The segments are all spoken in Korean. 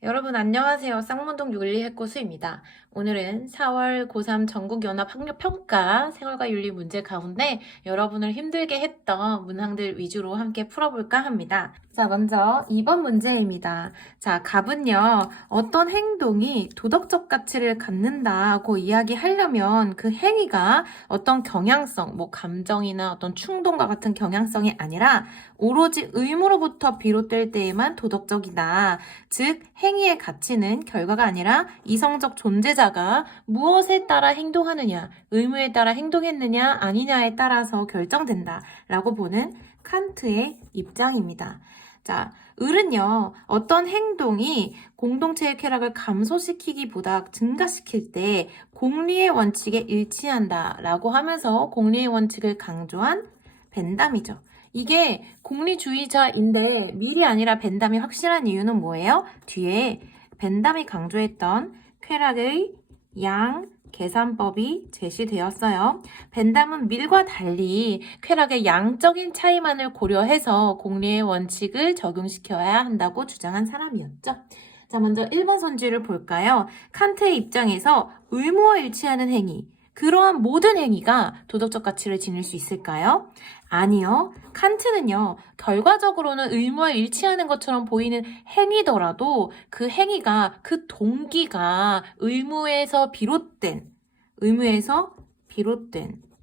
여러분 안녕하세요. 쌍문동 윤리해고수입니다. 오늘은 4월 고3 전국연합학력평가 생활과 윤리 문제 가운데 여러분을 힘들게 했던 문항들 위주로 함께 풀어볼까 합니다. 자, 먼저 2번 문제입니다. 자, 갑은요, 어떤 행동이 도덕적 가치를 갖는다고 이야기하려면 그 행위가 어떤 경향성, 감정이나 어떤 충동과 같은 경향성이 아니라 오로지 의무로부터 비롯될 때에만 도덕적이다. 즉, 행위의 가치는 결과가 아니라 이성적 존재자가 무엇에 따라 행동하느냐, 의무에 따라 행동했느냐, 아니냐에 따라서 결정된다. 라고 보는 칸트의 입장입니다. 자, 을은요, 어떤 행동이 공동체의 쾌락을 감소시키기보다 증가시킬 때 공리의 원칙에 일치한다. 라고 하면서 공리의 원칙을 강조한 벤담이죠. 이게 공리주의자인데 밀이 아니라 벤담이 확실한 이유는 뭐예요? 뒤에 벤담이 강조했던 쾌락의 양 계산법이 제시되었어요. 벤담은 밀과 달리 쾌락의 양적인 차이만을 고려해서 공리의 원칙을 적용시켜야 한다고 주장한 사람이었죠. 자, 먼저 1번 선지를 볼까요? 칸트의 입장에서 의무와 일치하는 행위, 그러한 모든 행위가 도덕적 가치를 지닐 수 있을까요? 아니요. 칸트는요, 결과적으로는 의무와 일치하는 것처럼 보이는 행위더라도 그 행위가, 그 동기가 의무에서 비롯된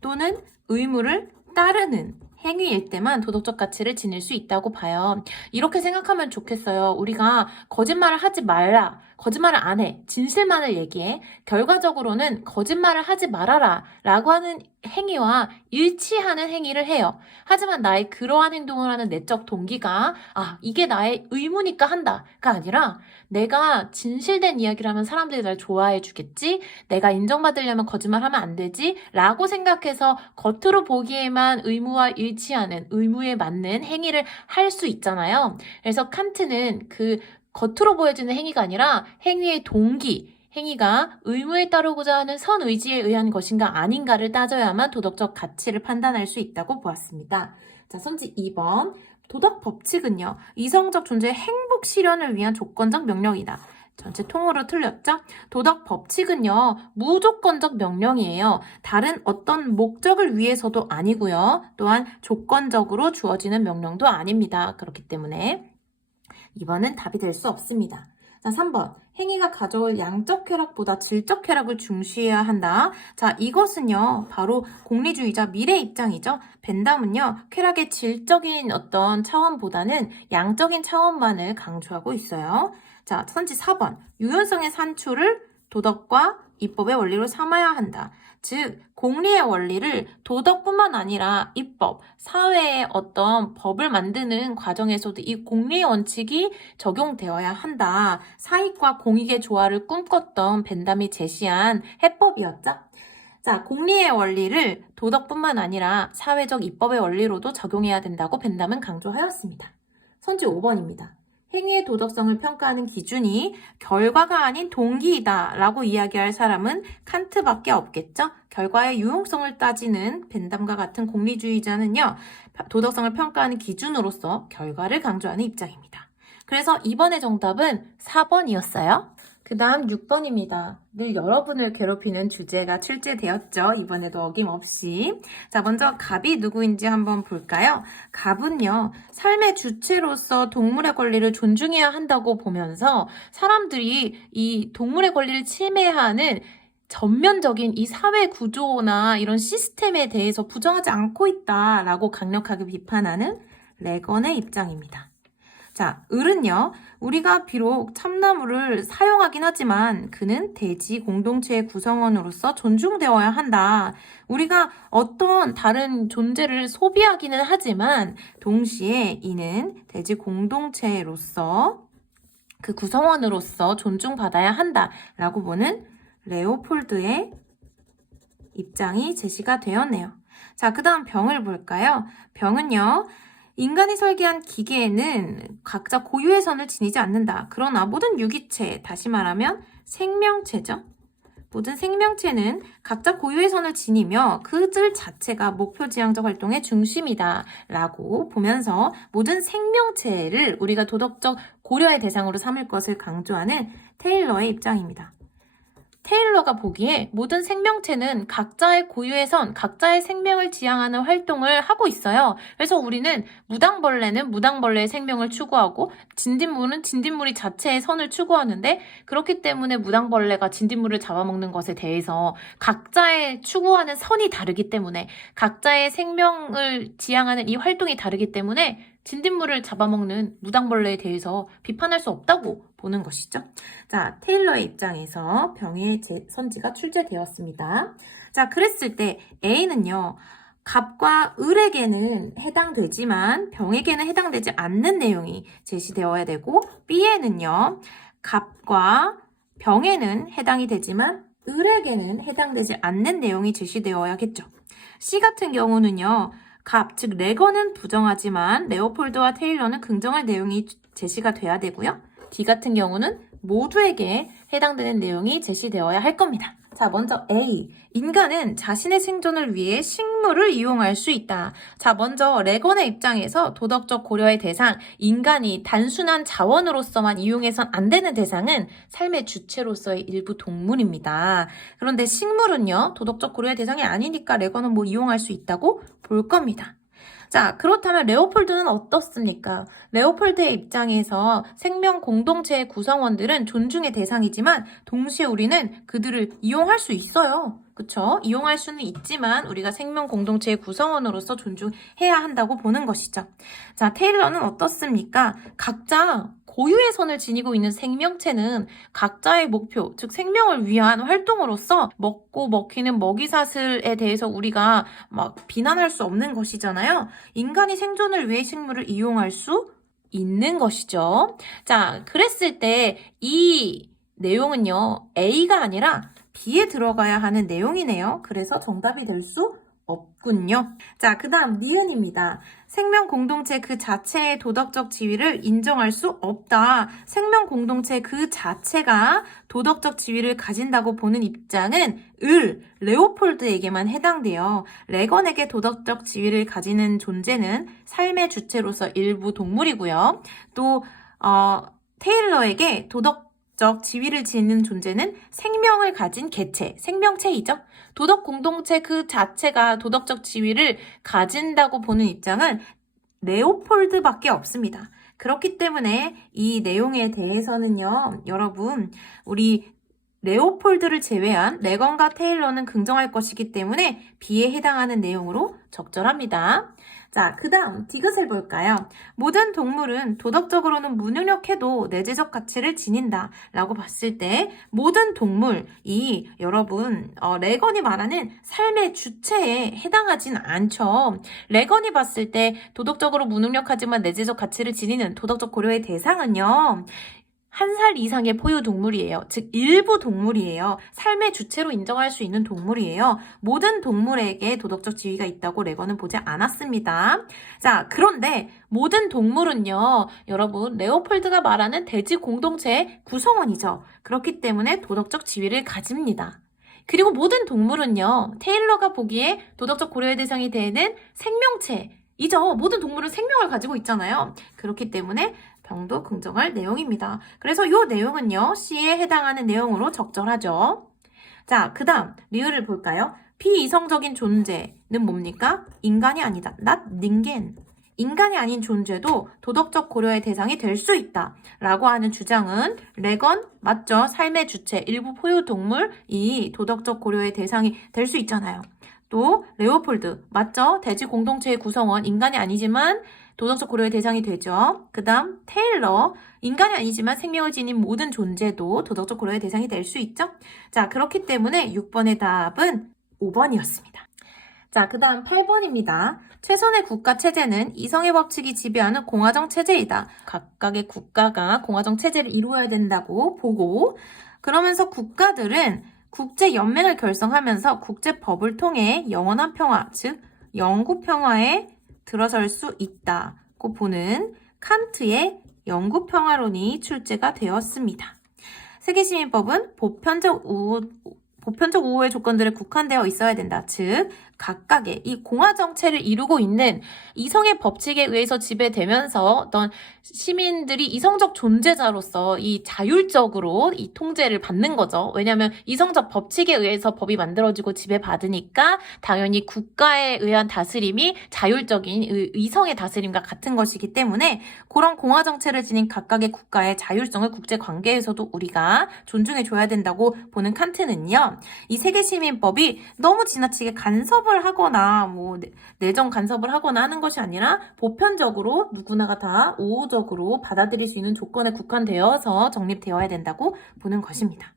또는 의무를 따르는 행위일 때만 도덕적 가치를 지닐 수 있다고 봐요. 이렇게 생각하면 좋겠어요. 우리가 거짓말을 하지 말라. 거짓말을 안 해. 진실만을 얘기해. 결과적으로는 거짓말을 하지 말아라. 라고 하는 행위와 일치하는 행위를 해요. 하지만 나의 그러한 행동을 하는 내적 동기가 이게 나의 의무니까 한다가 아니라 내가 진실된 이야기를 하면 사람들이 날 좋아해 주겠지? 내가 인정받으려면 거짓말하면 안 되지? 라고 생각해서 겉으로 보기에만 의무와 일치하는 의무에 맞는 행위를 할 수 있잖아요. 그래서 칸트는 그 겉으로 보여지는 행위가 아니라 행위의 동기, 행위가 의무에 따르고자 하는 선의지에 의한 것인가 아닌가를 따져야만 도덕적 가치를 판단할 수 있다고 보았습니다. 자, 선지 2번. 도덕 법칙은요, 이성적 존재의 행복 실현을 위한 조건적 명령이다. 전체 통으로 틀렸죠? 도덕 법칙은요, 무조건적 명령이에요. 다른 어떤 목적을 위해서도 아니고요. 또한 조건적으로 주어지는 명령도 아닙니다. 그렇기 때문에 2번은 답이 될 수 없습니다. 자, 3번. 행위가 가져올 양적 쾌락보다 질적 쾌락을 중시해야 한다. 자, 이것은요, 바로 공리주의자 밀의 입장이죠. 벤담은요, 쾌락의 질적인 어떤 차원보다는 양적인 차원만을 강조하고 있어요. 자, 선지 4번. 유연성의 산출을 도덕과 입법의 원리로 삼아야 한다. 즉, 공리의 원리를 도덕뿐만 아니라 입법, 사회의 어떤 법을 만드는 과정에서도 이 공리의 원칙이 적용되어야 한다. 사익과 공익의 조화를 꿈꿨던 벤담이 제시한 해법이었죠. 자, 공리의 원리를 도덕뿐만 아니라 사회적 입법의 원리로도 적용해야 된다고 벤담은 강조하였습니다. 선지 5번입니다. 행위의 도덕성을 평가하는 기준이 결과가 아닌 동기이다 라고 이야기할 사람은 칸트밖에 없겠죠. 결과의 유용성을 따지는 벤담과 같은 공리주의자는요, 도덕성을 평가하는 기준으로서 결과를 강조하는 입장입니다. 그래서 이번의 정답은 4번이었어요. 그 다음 6번입니다. 늘 여러분을 괴롭히는 주제가 출제되었죠. 이번에도 어김없이. 자, 먼저 갑이 누구인지 한번 볼까요? 갑은요, 삶의 주체로서 동물의 권리를 존중해야 한다고 보면서 사람들이 이 동물의 권리를 침해하는 전면적인 이 사회 구조나 이런 시스템에 대해서 부정하지 않고 있다라고 강력하게 비판하는 레건의 입장입니다. 자, 을은요, 우리가 비록 참나무를 사용하긴 하지만 그는 대지 공동체의 구성원으로서 존중되어야 한다. 우리가 어떤 다른 존재를 소비하기는 하지만 동시에 이는 대지 공동체로서 그 구성원으로서 존중받아야 한다라고 보는 레오폴드의 입장이 제시가 되었네요. 자, 그 다음 병을 볼까요? 병은요, 인간이 설계한 기계에는 각자 고유의 선을 지니지 않는다. 그러나 모든 유기체, 다시 말하면 생명체죠. 모든 생명체는 각자 고유의 선을 지니며 그들 자체가 목표지향적 활동의 중심이다 라고 보면서 모든 생명체를 우리가 도덕적 고려의 대상으로 삼을 것을 강조하는 테일러의 입장입니다. 테일러가 보기에 모든 생명체는 각자의 고유의 선, 각자의 생명을 지향하는 활동을 하고 있어요. 그래서 우리는 무당벌레는 무당벌레의 생명을 추구하고 진딧물은 진딧물이 자체의 선을 추구하는데 그렇기 때문에 무당벌레가 진딧물을 잡아먹는 것에 대해서 각자의 추구하는 선이 다르기 때문에 각자의 생명을 지향하는 이 활동이 다르기 때문에 진딧물을 잡아먹는 무당벌레에 대해서 비판할 수 없다고 보는 것이죠. 자, 테일러의 입장에서 병의 선지가 출제되었습니다. 자, 그랬을 때 A는요. 갑과 을에게는 해당되지만 병에게는 해당되지 않는 내용이 제시되어야 되고 B에는요. 갑과 병에는 해당이 되지만 을에게는 해당되지 않는 내용이 제시되어야겠죠. C 같은 경우는요. 갑, 즉 레건은 부정하지만 레오폴드와 테일러는 긍정할 내용이 제시가 돼야 되고요. D 같은 경우는 모두에게 해당되는 내용이 제시되어야 할 겁니다. 자, 먼저 A. 인간은 자신의 생존을 위해 식물을 이용할 수 있다. 자, 먼저 레건의 입장에서 도덕적 고려의 대상, 인간이 단순한 자원으로서만 이용해선 안 되는 대상은 삶의 주체로서의 일부 동물입니다. 그런데 식물은요, 도덕적 고려의 대상이 아니니까 레건은 뭐 이용할 수 있다고 볼 겁니다. 자, 그렇다면 레오폴드는 어떻습니까? 레오폴드의 입장에서 생명 공동체의 구성원들은 존중의 대상이지만 동시에 우리는 그들을 이용할 수 있어요. 그쵸? 이용할 수는 있지만 우리가 생명 공동체의 구성원으로서 존중해야 한다고 보는 것이죠. 자, 테일러는 어떻습니까? 각자 고유의 선을 지니고 있는 생명체는 각자의 목표, 즉 생명을 위한 활동으로서 먹고 먹히는 먹이사슬에 대해서 우리가 막 비난할 수 없는 것이잖아요. 인간이 생존을 위해 식물을 이용할 수 있는 것이죠. 자, 그랬을 때 이 내용은요, A가 아니라 B에 들어가야 하는 내용이네요. 그래서 정답이 될 수 없군요. 자, 그 다음 니은입니다. 생명 공동체 그 자체의 도덕적 지위를 인정할 수 없다. 생명 공동체 그 자체가 도덕적 지위를 가진다고 보는 입장은 레오폴드에게만 해당돼요. 레건에게 도덕적 지위를 가지는 존재는 삶의 주체로서 일부 동물이고요. 또 테일러에게 도덕적 지위를 지니는 존재는 생명을 가진 개체, 생명체이죠. 도덕 공동체 그 자체가 도덕적 지위를 가진다고 보는 입장은 레오폴드밖에 없습니다. 그렇기 때문에 이 내용에 대해서는요, 여러분, 우리 레오폴드를 제외한 레건과 테일러는 긍정할 것이기 때문에 B에 해당하는 내용으로 적절합니다. 자, 그 다음 디귿을 볼까요? 모든 동물은 도덕적으로는 무능력해도 내재적 가치를 지닌다 라고 봤을 때 모든 동물이 여러분 레건이 말하는 삶의 주체에 해당하진 않죠. 레건이 봤을 때 도덕적으로 무능력하지만 내재적 가치를 지니는 도덕적 고려의 대상은요. 1살 이상의 포유 동물이에요. 즉 일부 동물이에요. 삶의 주체로 인정할 수 있는 동물이에요. 모든 동물에게 도덕적 지위가 있다고 레건은 보지 않았습니다. 자, 그런데 모든 동물은요. 여러분 레오폴드가 말하는 대지 공동체의 구성원이죠. 그렇기 때문에 도덕적 지위를 가집니다. 그리고 모든 동물은요. 테일러가 보기에 도덕적 고려의 대상이 되는 생명체이죠. 모든 동물은 생명을 가지고 있잖아요. 그렇기 때문에 병도 긍정할 내용입니다. 그래서 이 내용은요. C에 해당하는 내용으로 적절하죠. 자, 그 다음 리을을 볼까요? 비이성적인 존재는 뭡니까? 인간이 아니다. not ningen. 인간이 아닌 존재도 도덕적 고려의 대상이 될 수 있다 라고 하는 주장은 레건 맞죠? 삶의 주체, 일부 포유 동물이 도덕적 고려의 대상이 될 수 있잖아요. 또 레오폴드 맞죠? 대지 공동체의 구성원 인간이 아니지만 도덕적 고려의 대상이 되죠. 그 다음 테일러 인간이 아니지만 생명을 지닌 모든 존재도 도덕적 고려의 대상이 될 수 있죠. 자, 그렇기 때문에 6번의 답은 5번이었습니다. 자, 그 다음 8번입니다. 최선의 국가 체제는 이성의 법칙이 지배하는 공화정 체제이다. 각각의 국가가 공화정 체제를 이루어야 된다고 보고 그러면서 국가들은 국제연맹을 결성하면서 국제법을 통해 영원한 평화, 즉 영구 평화에 들어설 수 있다고 보는 칸트의 영구 평화론이 출제가 되었습니다. 세계시민법은 보편적 우호의 조건들에 국한되어 있어야 된다. 즉 각각의 이 공화정체를 이루고 있는 이성의 법칙에 의해서 지배되면서 어떤 시민들이 이성적 존재자로서 이 자율적으로 이 통제를 받는 거죠. 왜냐하면 이성적 법칙에 의해서 법이 만들어지고 지배받으니까 당연히 국가에 의한 다스림이 자율적인 이성의 다스림과 같은 것이기 때문에 그런 공화정체를 지닌 각각의 국가의 자율성을 국제관계에서도 우리가 존중해줘야 된다고 보는 칸트는요. 이 세계시민법이 너무 지나치게 간섭을 하거나 내정 간섭을 하거나 하는 것이 아니라 보편적으로 누구나가 다 우호적으로 받아들일 수 있는 조건에 국한되어서 정립되어야 된다고 보는 것입니다.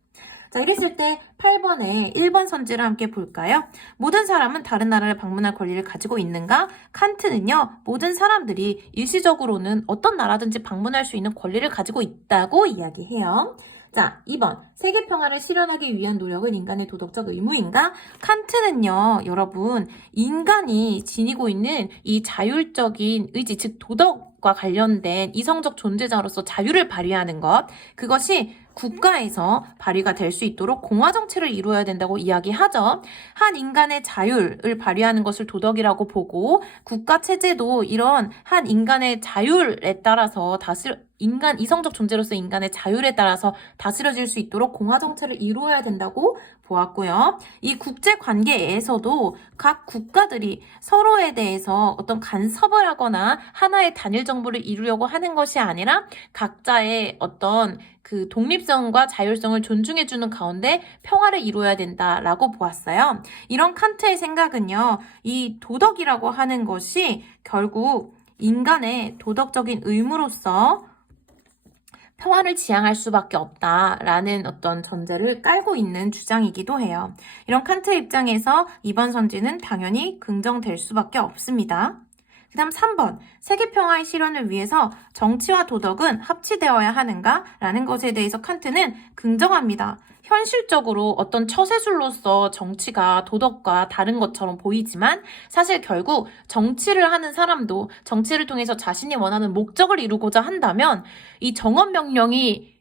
자, 이랬을 때 8번에 1번 선지를 함께 볼까요? 모든 사람은 다른 나라를 방문할 권리를 가지고 있는가? 칸트는요, 모든 사람들이 일시적으로는 어떤 나라든지 방문할 수 있는 권리를 가지고 있다고 이야기해요. 자, 2번. 세계 평화를 실현하기 위한 노력은 인간의 도덕적 의무인가? 칸트는요, 여러분, 인간이 지니고 있는 이 자율적인 의지, 즉 도덕과 관련된 이성적 존재자로서 자유를 발휘하는 것, 그것이 국가에서 발휘가 될 수 있도록 공화정체를 이루어야 된다고 이야기하죠. 한 인간의 자율을 발휘하는 것을 도덕이라고 보고 국가 체제도 이런 한 인간의 자율에 따라서 이성적 존재로서 인간의 자율에 따라서 다스려질 수 있도록 공화정체를 이루어야 된다고 보았고요. 이 국제관계에서도 각 국가들이 서로에 대해서 어떤 간섭을 하거나 하나의 단일 정부를 이루려고 하는 것이 아니라 각자의 어떤 그 독립성과 자율성을 존중해주는 가운데 평화를 이루어야 된다라고 보았어요. 이런 칸트의 생각은요, 이 도덕이라고 하는 것이 결국 인간의 도덕적인 의무로서 평화를 지향할 수밖에 없다라는 어떤 전제를 깔고 있는 주장이기도 해요. 이런 칸트의 입장에서 이번 선지는 당연히 긍정될 수밖에 없습니다. 그 다음 3번, 세계평화의 실현을 위해서 정치와 도덕은 합치되어야 하는가? 라는 것에 대해서 칸트는 긍정합니다. 현실적으로 어떤 처세술로서 정치가 도덕과 다른 것처럼 보이지만 사실 결국 정치를 하는 사람도 정치를 통해서 자신이 원하는 목적을 이루고자 한다면 이 정언명령이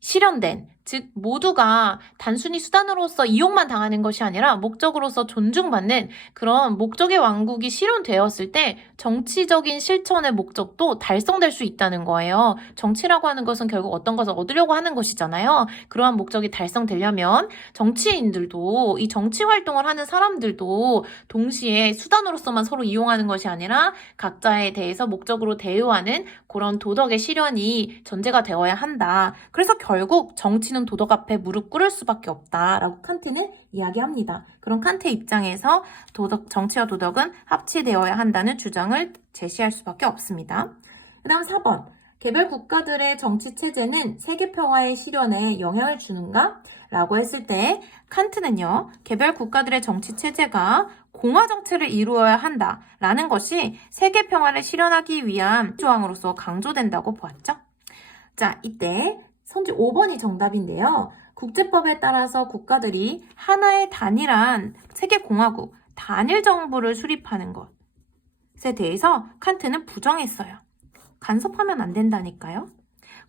실현된, 즉 모두가 단순히 수단으로서 이용만 당하는 것이 아니라 목적으로서 존중받는 그런 목적의 왕국이 실현되었을 때 정치적인 실천의 목적도 달성될 수 있다는 거예요. 정치라고 하는 것은 결국 어떤 것을 얻으려고 하는 것이잖아요. 그러한 목적이 달성되려면 정치인들도 이 정치 활동을 하는 사람들도 동시에 수단으로서만 서로 이용하는 것이 아니라 각자에 대해서 목적으로 대우하는 그런 도덕의 실현이 전제가 되어야 한다. 그래서 결국 정치는 도덕 앞에 무릎 꿇을 수밖에 없다라고 칸트는 이야기합니다. 그런 칸트의 입장에서 정치와 도덕은 합치되어야 한다는 주장을 제시할 수밖에 없습니다. 그 다음 4번. 개별 국가들의 정치 체제는 세계 평화의 실현에 영향을 주는가? 라고 했을 때 칸트는요, 개별 국가들의 정치 체제가 공화 정체를 이루어야 한다라는 것이 세계 평화를 실현하기 위한 조항으로서 강조된다고 보았죠. 자, 이때 선지 5번이 정답인데요. 국제법에 따라서 국가들이 하나의 단일한 세계공화국, 단일 정부를 수립하는 것에 대해서 칸트는 부정했어요. 간섭하면 안 된다니까요.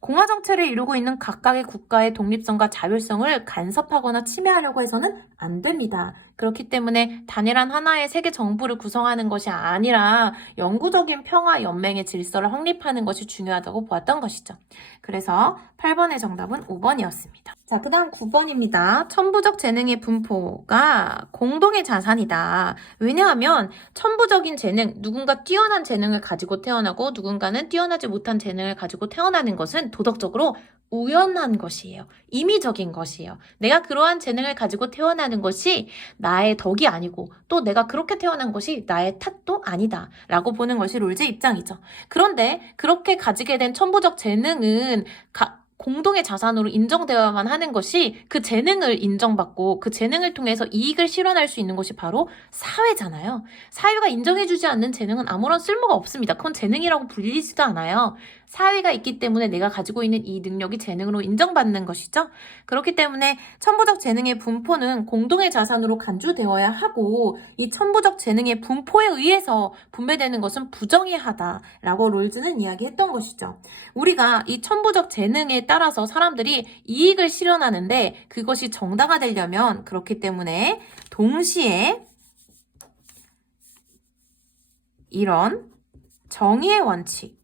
공화 정체를 이루고 있는 각각의 국가의 독립성과 자율성을 간섭하거나 침해하려고 해서는 안 됩니다. 그렇기 때문에 단일한 하나의 세계 정부를 구성하는 것이 아니라 영구적인 평화 연맹의 질서를 확립하는 것이 중요하다고 보았던 것이죠. 그래서 8번의 정답은 5번이었습니다. 자, 그 다음 9번입니다. 천부적 재능의 분포가 공동의 자산이다. 왜냐하면 천부적인 재능, 누군가 뛰어난 재능을 가지고 태어나고 누군가는 뛰어나지 못한 재능을 가지고 태어나는 것은 도덕적으로 우연한 것이에요. 임의적인 것이에요. 내가 그러한 재능을 가지고 태어나는 것이 나의 덕이 아니고 또 내가 그렇게 태어난 것이 나의 탓도 아니다 라고 보는 것이 롤즈의 입장이죠. 그런데 그렇게 가지게 된 천부적 재능은 공동의 자산으로 인정되어야만 하는 것이 그 재능을 인정받고 그 재능을 통해서 이익을 실현할 수 있는 것이 바로 사회잖아요. 사회가 인정해주지 않는 재능은 아무런 쓸모가 없습니다. 그건 재능이라고 불리지도 않아요. 사회가 있기 때문에 내가 가지고 있는 이 능력이 재능으로 인정받는 것이죠. 그렇기 때문에 천부적 재능의 분포는 공동의 자산으로 간주되어야 하고 이 천부적 재능의 분포에 의해서 분배되는 것은 부정의하다라고 롤즈는 이야기했던 것이죠. 우리가 이 천부적 재능에 따라서 사람들이 이익을 실현하는데 그것이 정당화되려면 그렇기 때문에 동시에 이런 정의의 원칙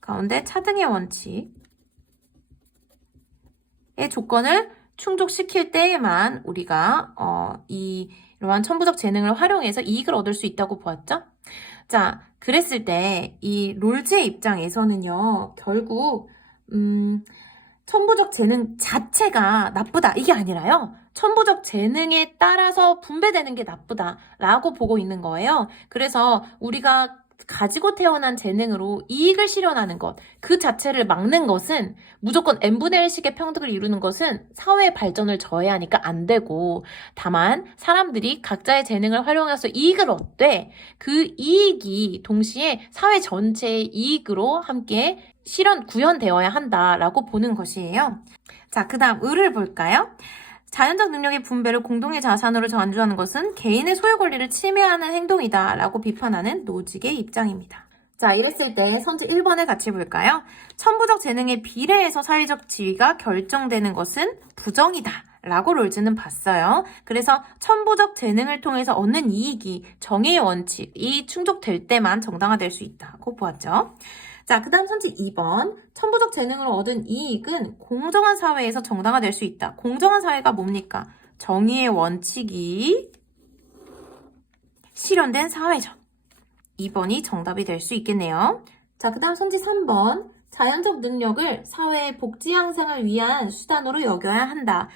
가운데 차등의 원칙의 조건을 충족시킬 때에만 우리가 이러한 천부적 재능을 활용해서 이익을 얻을 수 있다고 보았죠? 자, 그랬을 때 이 롤즈의 입장에서는요, 결국 천부적 재능 자체가 나쁘다 이게 아니라요, 천부적 재능에 따라서 분배되는 게 나쁘다라고 보고 있는 거예요. 그래서 우리가 가지고 태어난 재능으로 이익을 실현하는 것, 그 자체를 막는 것은, 무조건 n분의 1씩의 평등을 이루는 것은 사회의 발전을 저해하니까 안 되고, 다만 사람들이 각자의 재능을 활용해서 이익을 얻되 그 이익이 동시에 사회 전체의 이익으로 함께 구현되어야 한다라고 보는 것이에요. 자, 그 다음 을을 볼까요? 자연적 능력의 분배를 공동의 자산으로 안주하는 것은 개인의 소유 권리를 침해하는 행동이다 라고 비판하는 노직의 입장입니다. 자, 이랬을 때 선지 1번을 같이 볼까요? 천부적 재능에 비례해서 사회적 지위가 결정되는 것은 부정이다 라고 롤즈는 봤어요. 그래서 천부적 재능을 통해서 얻는 이익이 정의의 원칙이 충족될 때만 정당화될 수 있다고 보았죠. 자, 그 다음 선지 2번. 천부적 재능으로 얻은 이익은 공정한 사회에서 정당화될 수 있다. 공정한 사회가 뭡니까? 정의의 원칙이 실현된 사회죠. 2번이 정답이 될 수 있겠네요. 자, 그 다음 선지 3번. 자연적 능력을 사회의 복지 향상을 위한 수단으로 여겨야 한다.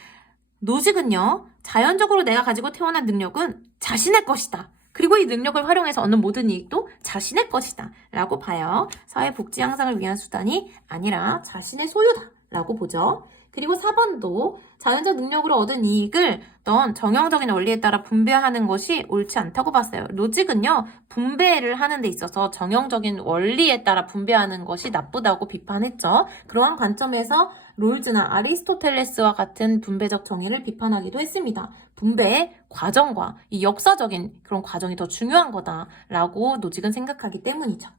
노직은요, 자연적으로 내가 가지고 태어난 능력은 자신의 것이다. 그리고 이 능력을 활용해서 얻는 모든 이익도 자신의 것이다 라고 봐요. 사회 복지 향상을 위한 수단이 아니라 자신의 소유다 라고 보죠. 그리고 4번도 자연적 능력으로 얻은 이익을 넌 정형적인 원리에 따라 분배하는 것이 옳지 않다고 봤어요. 로직은요, 분배를 하는 데 있어서 정형적인 원리에 따라 분배하는 것이 나쁘다고 비판했죠. 그러한 관점에서 롤즈나 아리스토텔레스와 같은 분배적 정의를 비판하기도 했습니다. 분배의 과정과 이 역사적인 그런 과정이 더 중요한 거다라고 노직은 생각하기 때문이죠.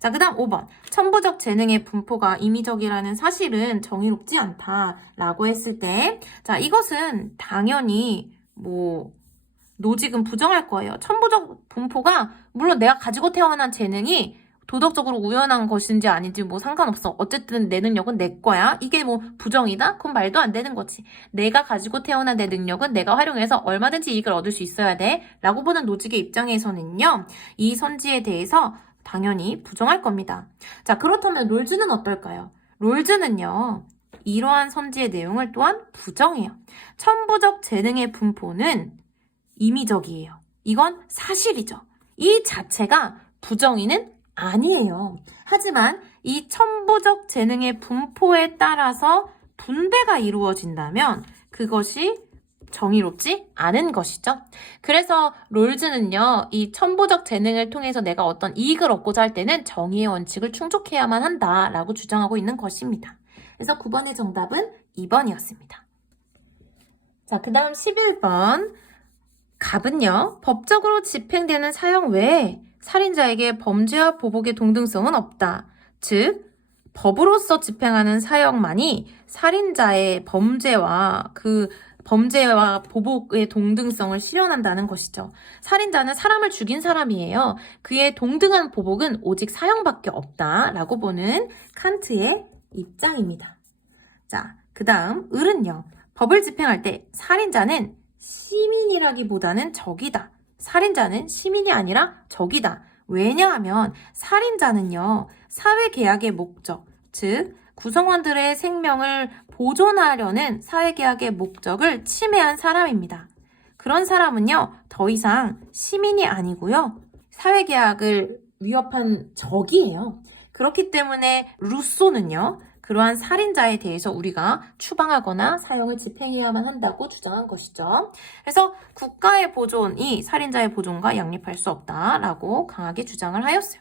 자, 그 다음 5번. 천부적 재능의 분포가 임의적이라는 사실은 정의롭지 않다라고 했을 때, 자, 이것은 당연히 노직은 부정할 거예요. 천부적 분포가, 물론 내가 가지고 태어난 재능이 도덕적으로 우연한 것인지 아닌지 상관없어. 어쨌든 내 능력은 내 거야. 이게 부정이다? 그건 말도 안 되는 거지. 내가 가지고 태어난 내 능력은 내가 활용해서 얼마든지 이익을 얻을 수 있어야 돼. 라고 보는 노직의 입장에서는요, 이 선지에 대해서 당연히 부정할 겁니다. 자, 그렇다면 롤즈는 어떨까요? 롤즈는요, 이러한 선지의 내용을 또한 부정해요. 천부적 재능의 분포는 임의적이에요. 이건 사실이죠. 이 자체가 부정의는 아니에요. 하지만 이 천부적 재능의 분포에 따라서 분배가 이루어진다면 그것이 정의롭지 않은 것이죠. 그래서 롤즈는요, 이 천부적 재능을 통해서 내가 어떤 이익을 얻고자 할 때는 정의의 원칙을 충족해야만 한다라고 주장하고 있는 것입니다. 그래서 9번의 정답은 2번이었습니다. 자, 그 다음 11번. 갑은요, 법적으로 집행되는 사형 외에 살인자에게 범죄와 보복의 동등성은 없다. 즉, 법으로서 집행하는 사형만이 살인자의 범죄와 보복의 동등성을 실현한다는 것이죠. 살인자는 사람을 죽인 사람이에요. 그의 동등한 보복은 오직 사형밖에 없다라고 보는 칸트의 입장입니다. 자, 그 다음 을은요. 법을 집행할 때 살인자는 시민이라기보다는 적이다. 살인자는 시민이 아니라 적이다. 왜냐하면 살인자는요, 사회계약의 목적, 즉 구성원들의 생명을 보존하려는 사회계약의 목적을 침해한 사람입니다. 그런 사람은요, 더 이상 시민이 아니고요, 사회계약을 위협한 적이에요. 그렇기 때문에 루소는요, 그러한 살인자에 대해서 우리가 추방하거나 사형을 집행해야만 한다고 주장한 것이죠. 그래서 국가의 보존이 살인자의 보존과 양립할 수 없다라고 강하게 주장을 하였어요.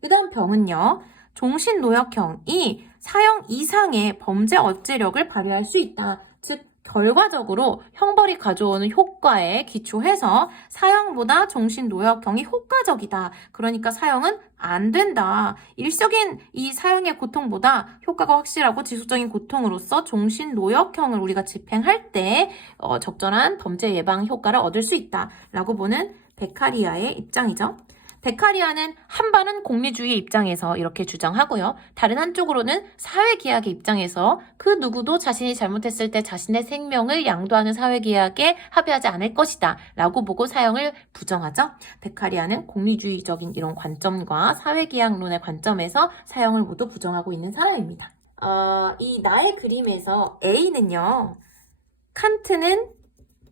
그 다음 병은요, 종신노역형이 사형 이상의 범죄 억제력을 발휘할 수 있다. 즉, 결과적으로 형벌이 가져오는 효과에 기초해서 사형보다 종신노역형이 효과적이다. 그러니까 사형은 안 된다. 일시적인 이 사형의 고통보다 효과가 확실하고 지속적인 고통으로서 종신노역형을 우리가 집행할 때 적절한 범죄 예방 효과를 얻을 수 있다라고 보는 베카리아의 입장이죠. 베카리아는 한반은 공리주의 입장에서 이렇게 주장하고요. 다른 한쪽으로는 사회계약의 입장에서 그 누구도 자신이 잘못했을 때 자신의 생명을 양도하는 사회계약에 합의하지 않을 것이다 라고 보고 사형을 부정하죠. 베카리아는 공리주의적인 이런 관점과 사회계약론의 관점에서 사형을 모두 부정하고 있는 사람입니다. 이 나의 그림에서 A는요. 칸트는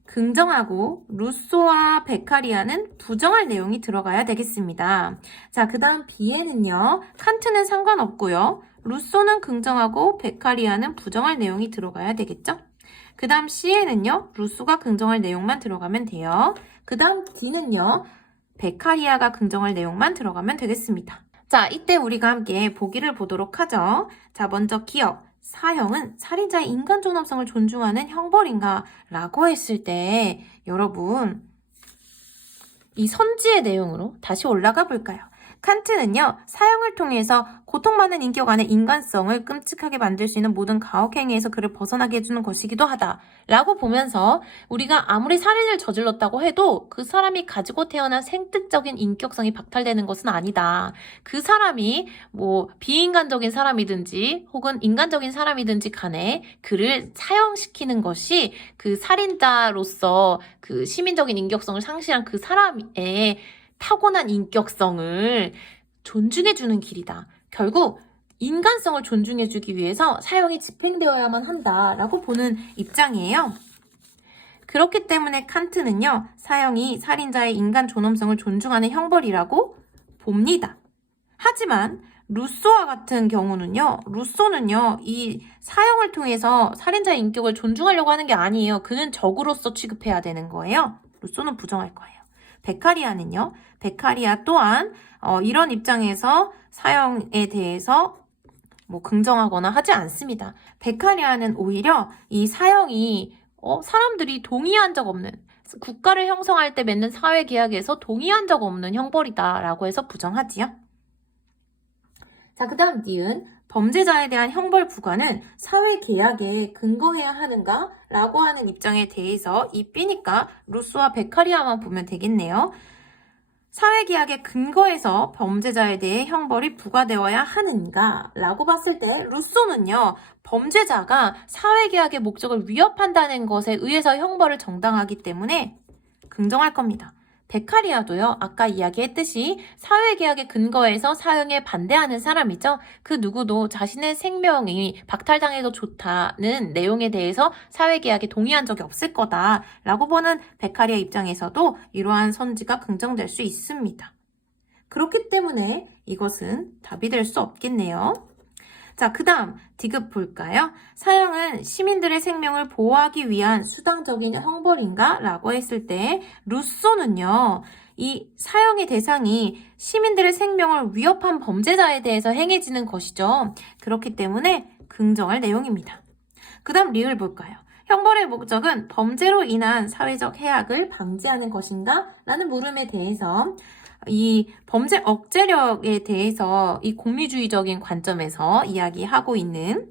긍정하고 루소와 베카리아는 부정할 내용이 들어가야 되겠습니다. 자, 그 다음 B에는요. 칸트는 상관없고요. 루소는 긍정하고 베카리아는 부정할 내용이 들어가야 되겠죠? 그 다음 C에는요. 루소가 긍정할 내용만 들어가면 돼요. 그 다음 D는요. 베카리아가 긍정할 내용만 들어가면 되겠습니다. 자, 이때 우리가 함께 보기를 보도록 하죠. 자, 먼저 기억. 사형은 살인자의 인간 존엄성을 존중하는 형벌인가? 라고 했을 때 여러분 이 선지의 내용으로 다시 올라가 볼까요? 칸트는요. 사형을 통해서 고통받는 인격 안의 인간성을 끔찍하게 만들 수 있는 모든 가혹행위에서 그를 벗어나게 해주는 것이기도 하다 라고 보면서 우리가 아무리 살인을 저질렀다고 해도 그 사람이 가지고 태어난 생특적인 인격성이 박탈되는 것은 아니다. 그 사람이 뭐 비인간적인 사람이든지 혹은 인간적인 사람이든지 간에 그를 사형시키는 것이 그 살인자로서 그 시민적인 인격성을 상실한 그 사람의 타고난 인격성을 존중해주는 길이다. 결국 인간성을 존중해주기 위해서 사형이 집행되어야만 한다라고 보는 입장이에요. 그렇기 때문에 칸트는요. 사형이 살인자의 인간 존엄성을 존중하는 형벌이라고 봅니다. 하지만 루소와 같은 경우는요. 루소는요. 이 사형을 통해서 살인자의 인격을 존중하려고 하는 게 아니에요. 그는 적으로서 취급해야 되는 거예요. 루소는 부정할 거예요. 베카리아는요. 베카리아 또한 이런 입장에서 사형에 대해서 뭐 긍정하거나 하지 않습니다. 베카리아는 오히려 이 사형이 사람들이 동의한 적 없는 국가를 형성할 때 맺는 사회계약에서 동의한 적 없는 형벌이다라고 해서 부정하지요. 자, 그 다음 니은 범죄자에 대한 형벌 부과는 사회계약에 근거해야 하는가? 라고 하는 입장에 대해서 이 B니까 루소와 베카리아만 보면 되겠네요. 사회계약에 근거해서 범죄자에 대해 형벌이 부과되어야 하는가? 라고 봤을 때 루소는요. 범죄자가 사회계약의 목적을 위협한다는 것에 의해서 형벌을 정당하기 때문에 긍정할 겁니다. 베카리아도요. 아까 이야기했듯이 사회계약의 근거에서 사형에 반대하는 사람이죠. 그 누구도 자신의 생명이 박탈당해도 좋다는 내용에 대해서 사회계약에 동의한 적이 없을 거다라고 보는 베카리아 입장에서도 이러한 선지가 긍정될 수 있습니다. 그렇기 때문에 이것은 답이 될 수 없겠네요. 자, 그 다음 D급 볼까요? 사형은 시민들의 생명을 보호하기 위한 수당적인 형벌인가? 라고 했을 때 루소는요. 이 사형의 대상이 시민들의 생명을 위협한 범죄자에 대해서 행해지는 것이죠. 그렇기 때문에 긍정할 내용입니다. 그 다음 리을 볼까요? 형벌의 목적은 범죄로 인한 사회적 해악을 방지하는 것인가? 라는 물음에 대해서 이 범죄 억제력에 대해서 이 공리주의적인 관점에서 이야기하고 있는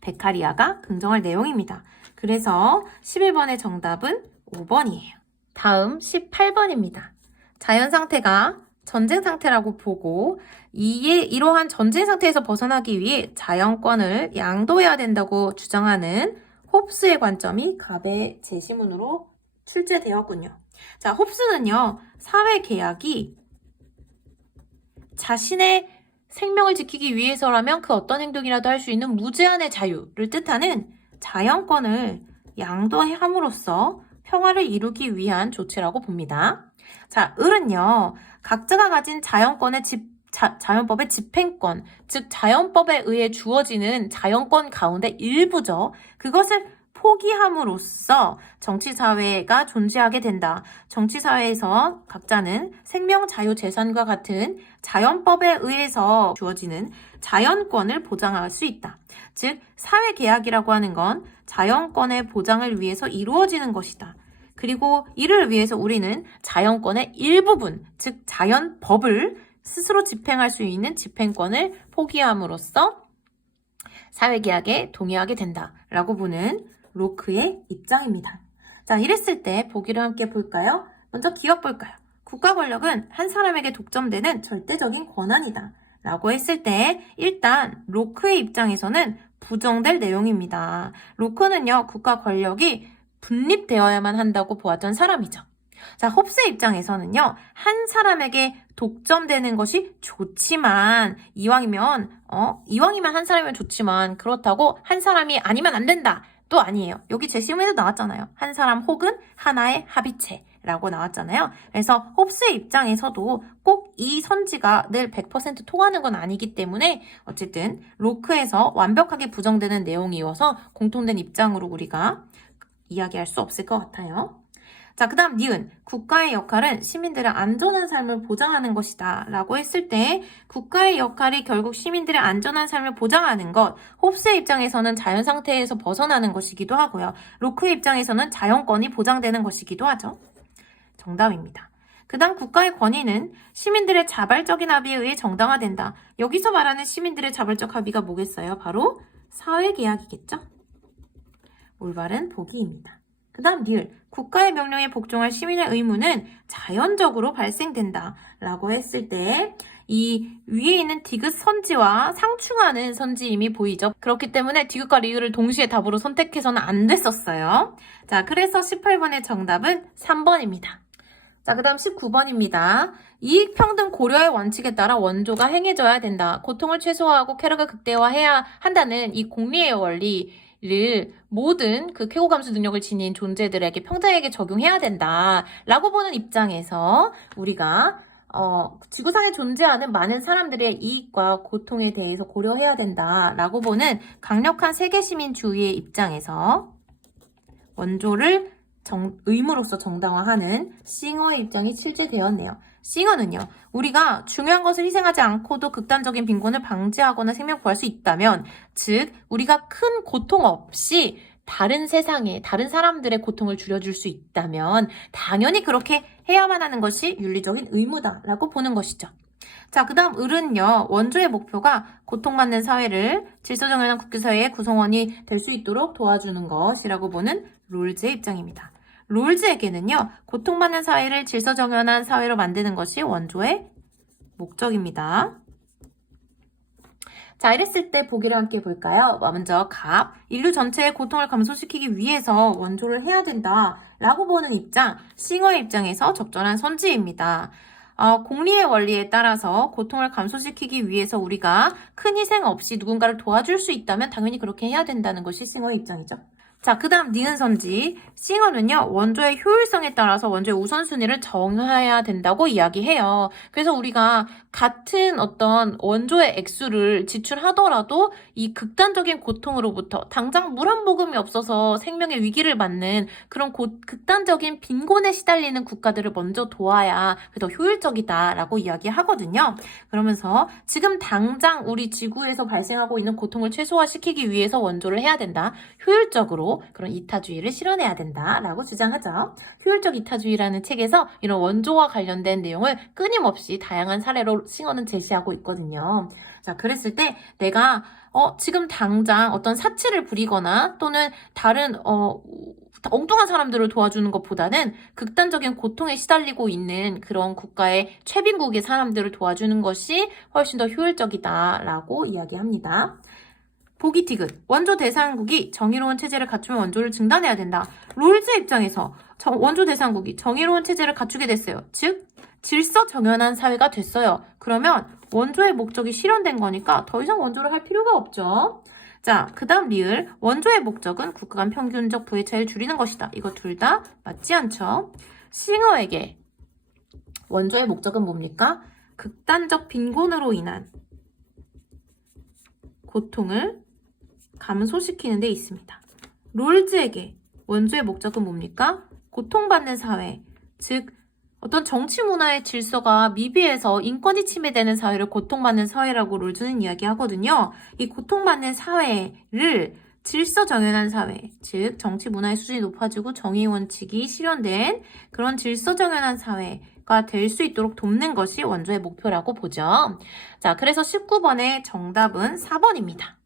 베카리아가 긍정할 내용입니다. 그래서 11번의 정답은 5번이에요. 다음 18번입니다. 자연 상태가 전쟁 상태라고 보고 이러한 전쟁 상태에서 벗어나기 위해 자연권을 양도해야 된다고 주장하는 홉스의 관점이 갑의 제시문으로 출제되었군요. 자, 홉스는요, 사회계약이 자신의 생명을 지키기 위해서라면 그 어떤 행동이라도 할 수 있는 무제한의 자유를 뜻하는 자연권을 양도함으로써 평화를 이루기 위한 조치라고 봅니다. 자, 을은요, 각자가 가진 자연법의 집행권, 즉 자연법에 의해 주어지는 자연권 가운데 일부죠. 그것을 포기함으로써 정치사회가 존재하게 된다. 정치사회에서 각자는 생명, 자유, 재산과 같은 자연법에 의해서 주어지는 자연권을 보장할 수 있다. 즉, 사회계약이라고 하는 건 자연권의 보장을 위해서 이루어지는 것이다. 그리고 이를 위해서 우리는 자연권의 일부분, 즉 자연법을 스스로 집행할 수 있는 집행권을 포기함으로써 사회계약에 동의하게 된다라고 보는 로크의 입장입니다. 자, 이랬을 때 보기를 함께 볼까요? 먼저 기억 볼까요? 국가 권력은 한 사람에게 독점되는 절대적인 권한이다 라고 했을 때 일단 로크의 입장에서는 부정될 내용입니다. 로크는요, 국가 권력이 분립되어야만 한다고 보았던 사람이죠. 자, 홉스의 입장에서는요, 한 사람에게 독점되는 것이 좋지만, 이왕이면 한 사람이면 좋지만, 그렇다고 한 사람이 아니면 안 된다. 또 아니에요. 여기 제시문에도 나왔잖아요. 한 사람 혹은 하나의 합의체라고 나왔잖아요. 그래서 홉스의 입장에서도 꼭 이 선지가 늘 100% 통하는 건 아니기 때문에 어쨌든 로크에서 완벽하게 부정되는 내용이어서 공통된 입장으로 우리가 이야기할 수 없을 것 같아요. 자, 그 다음 니은. 국가의 역할은 시민들의 안전한 삶을 보장하는 것이다 라고 했을 때 국가의 역할이 결국 시민들의 안전한 삶을 보장하는 것, 홉스의 입장에서는 자연 상태에서 벗어나는 것이기도 하고요. 로크의 입장에서는 자연권이 보장되는 것이기도 하죠. 정답입니다. 그 다음 국가의 권위는 시민들의 자발적인 합의에 의해 정당화된다. 여기서 말하는 시민들의 자발적 합의가 뭐겠어요? 바로 사회계약이겠죠? 올바른 보기입니다. 그 다음 리을. 국가의 명령에 복종할 시민의 의무는 자연적으로 발생된다 라고 했을 때 이 위에 있는 디귿 선지와 상충하는 선지임이 보이죠. 그렇기 때문에 디귿과 리을을 동시에 답으로 선택해서는 안 됐었어요. 자, 그래서 18번의 정답은 3번입니다. 자, 그 다음 19번입니다. 이익평등 고려의 원칙에 따라 원조가 행해져야 된다. 고통을 최소화하고 쾌락을 극대화해야 한다는 이 공리의 원리를 모든 그 쾌고감수 능력을 지닌 존재들에게 평등하게 적용해야 된다 라고 보는 입장에서 우리가 지구상에 존재하는 많은 사람들의 이익과 고통에 대해서 고려해야 된다 라고 보는 강력한 세계시민주의의 입장에서 원조를 의무로서 정당화하는 싱어의 입장이 실제되었네요. 싱어는요, 우리가 중요한 것을 희생하지 않고도 극단적인 빈곤을 방지하거나 생명 구할 수 있다면, 즉 우리가 큰 고통 없이 다른 세상에 다른 사람들의 고통을 줄여줄 수 있다면 당연히 그렇게 해야만 하는 것이 윤리적인 의무다라고 보는 것이죠. 자, 그 다음 을은요, 원조의 목표가 고통받는 사회를 질서정연한 국제사회의 구성원이 될 수 있도록 도와주는 것이라고 보는 롤즈의 입장입니다. 롤즈에게는요, 고통받는 사회를 질서정연한 사회로 만드는 것이 원조의 목적입니다. 자, 이랬을 때 보기를 함께 볼까요? 먼저 갑, 인류 전체의 고통을 감소시키기 위해서 원조를 해야 된다 라고 보는 입장, 싱어의 입장에서 적절한 선지입니다. 공리의 원리에 따라서 고통을 감소시키기 위해서 우리가 큰 희생 없이 누군가를 도와줄 수 있다면 당연히 그렇게 해야 된다는 것이 싱어의 입장이죠. 자, 그 다음 니은 선지. 싱어는요, 원조의 효율성에 따라서 원조의 우선순위를 정해야 된다고 이야기해요. 그래서 우리가 같은 어떤 원조의 액수를 지출하더라도 이 극단적인 고통으로부터 당장 물 한 모금이 없어서 생명의 위기를 맞는 그런 극단적인 빈곤에 시달리는 국가들을 먼저 도와야 더 효율적이다라고 이야기하거든요. 그러면서 지금 당장 우리 지구에서 발생하고 있는 고통을 최소화시키기 위해서 원조를 해야 된다. 효율적으로 그런 이타주의를 실현해야 된다라고 주장하죠. 효율적 이타주의라는 책에서 이런 원조와 관련된 내용을 끊임없이 다양한 사례로 싱어는 제시하고 있거든요. 자, 그랬을 때 내가 지금 당장 어떤 사치를 부리거나 또는 다른 엉뚱한 사람들을 도와주는 것보다는 극단적인 고통에 시달리고 있는 그런 국가의 최빈국의 사람들을 도와주는 것이 훨씬 더 효율적이다라고 이야기합니다. 보기 디귿. 원조 대상국이 정의로운 체제를 갖추면 원조를 중단해야 된다. 롤즈의 입장에서 원조 대상국이 정의로운 체제를 갖추게 됐어요. 즉 질서 정연한 사회가 됐어요. 그러면 원조의 목적이 실현된 거니까 더 이상 원조를 할 필요가 없죠. 자, 그 다음 리을. 원조의 목적은 국가 간 평균적 부의 차이를 줄이는 것이다. 이거 둘 다 맞지 않죠? 싱어에게 원조의 목적은 뭡니까? 극단적 빈곤으로 인한 고통을 감소시키는 데 있습니다. 롤즈에게 원조의 목적은 뭡니까? 고통받는 사회, 즉 어떤 정치 문화의 질서가 미비해서 인권이 침해되는 사회를 고통받는 사회라고 롤즈는 이야기하거든요. 이 고통받는 사회를 질서 정연한 사회, 즉 정치 문화의 수준이 높아지고 정의 원칙이 실현된 그런 질서 정연한 사회가 될 수 있도록 돕는 것이 원조의 목표라고 보죠. 자, 그래서 19번의 정답은 4번입니다.